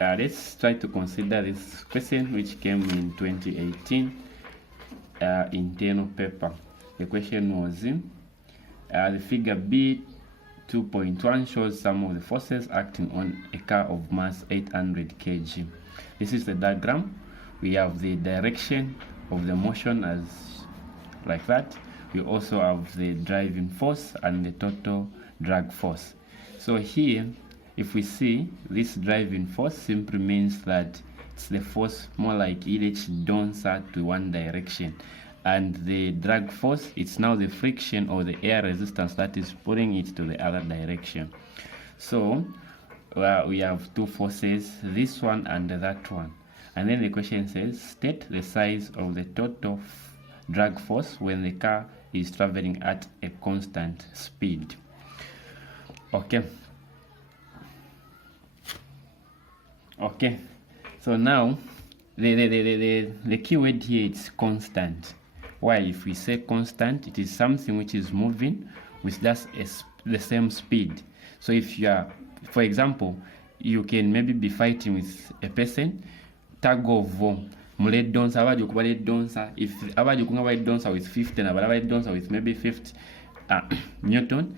Let's try to consider this question which came in 2018 internal paper. The question was the figure B 2.1 shows some of the forces acting on a car of mass 800 kg. This is the diagram. We have the direction of the motion as like that. We also have the driving force and the total drag force. So here, if we see this driving force, simply means that it's the force more like donsa to one direction, and the drag force, it's now the friction or the air resistance that is pulling it to the other direction. So we have two forces, this one and that one, and then the question says state the size of the total drag force when the car is traveling at a constant speed. Okay, so now the key word here is constant. Why? If we say constant, it is something which is moving with just the same speed. So if you are, for example, you can maybe be fighting with a person, tag of muledonsa abajo kubaledonsa, if abajo kunga baledonsa with 50 and abaledonsa with maybe 50 Newton,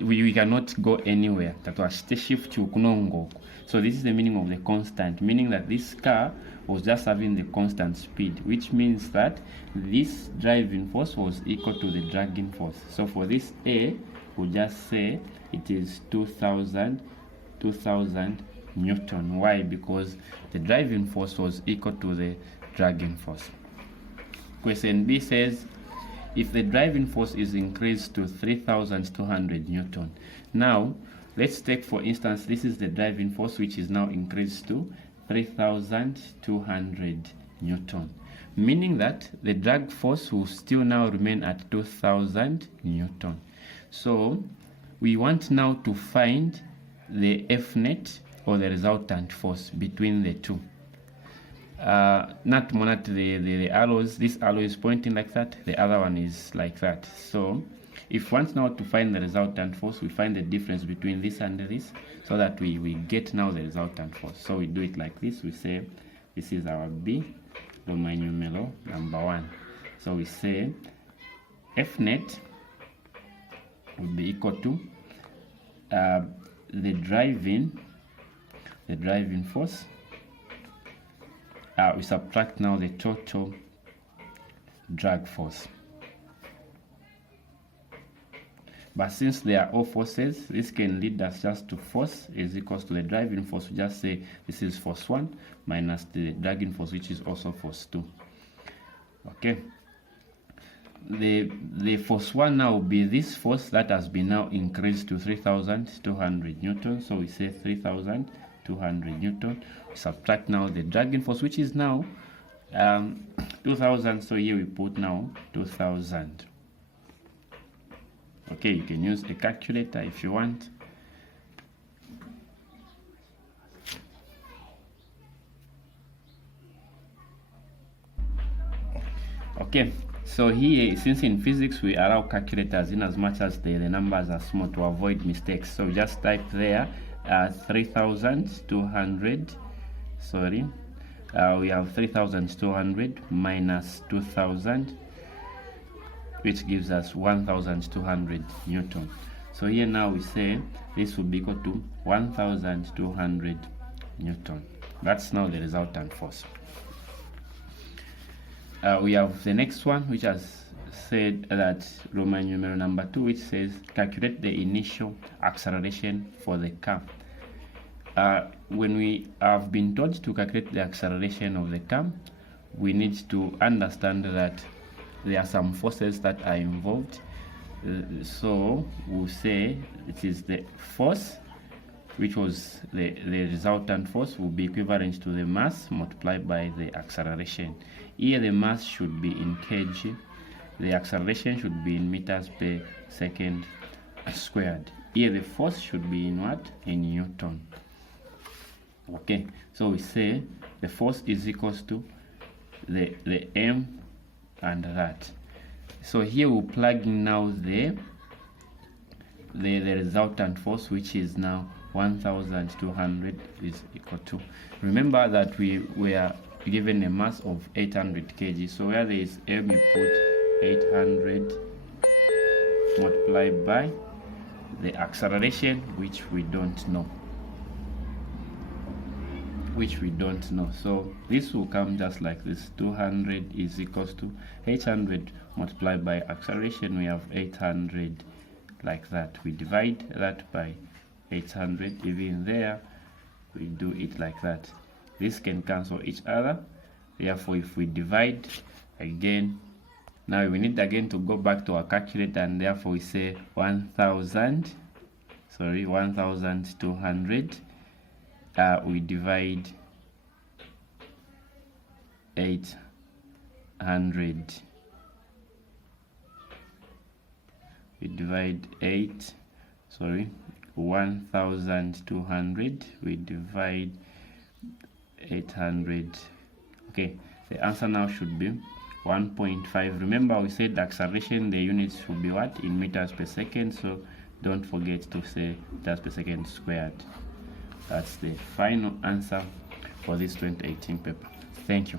we cannot go anywhere. Shift. So this is the meaning of the constant, meaning that this car was just having the constant speed, which means that this driving force was equal to the dragging force. So for this A, we'll just say it is 2000 Newton. Why? Because the driving force was equal to the dragging force. Question B says, if the driving force is increased to 3200 Newton. Now, let's take for instance, this is the driving force which is now increased to 3200 Newton, meaning that the drag force will still now remain at 2000 Newton. So we want now to find the F net or the resultant force between the two. Not the arrows, this arrow is pointing like that, the other one is like that. So if we want now to find the resultant force, we find the difference between this and this, so that we get now the resultant force. So we do it like this. We say this is our B, Roman numeral number 1. So we say F net would be equal to the driving force. We subtract now the total drag force. But since they are all forces, this can lead us just to force is equals to the driving force. We just say this is force 1 minus the dragging force, which is also force 2. Okay. The force 1 now will be this force that has been now increased to 3200 Newton. So we say 3200 Newton. We subtract now the dragging force, which is now 2000. So here we put now 2000. Okay, you can use a calculator if you want. Okay, so here, since in physics we allow calculators in as much as the numbers are small to avoid mistakes, so just type there 3200, sorry, we have 3200 minus 2000, which gives us 1200 Newton. So here now we say this will be equal to 1200 Newton. That's now the resultant force. We have the next one, which has said that Roman numeral number 2, which says calculate the initial acceleration for the car. When we have been told to calculate the acceleration of the car, we need to understand that there are some forces that are involved. So we'll say it is the force, which was the resultant force, will be equivalent to the mass multiplied by the acceleration. Here the mass should be in kg, the acceleration should be in meters per second squared. Here the force should be in what? In Newton. Okay, so we say the force is equals to the m and that. So here we'll plug in now the resultant force, which is now 1200 is equal to, remember that we were given a mass of 800 kg, so where there is m, we put 800 multiplied by the acceleration, which we don't know. So this will come just like this. 200 is equals to 800 multiplied by acceleration. We have 800 like that. We divide that by 800. Even there we do it like that. This can cancel each other. Therefore, if we divide again, now we need again to go back to our calculator, and therefore we say 1200. We divide 800. We divide 1200. We divide 800. Okay, the answer now should be 1.5. Remember, we said the acceleration, the units should be what? In meters per second, so don't forget to say meters per second squared. That's the final answer for this 2018 paper. Thank you.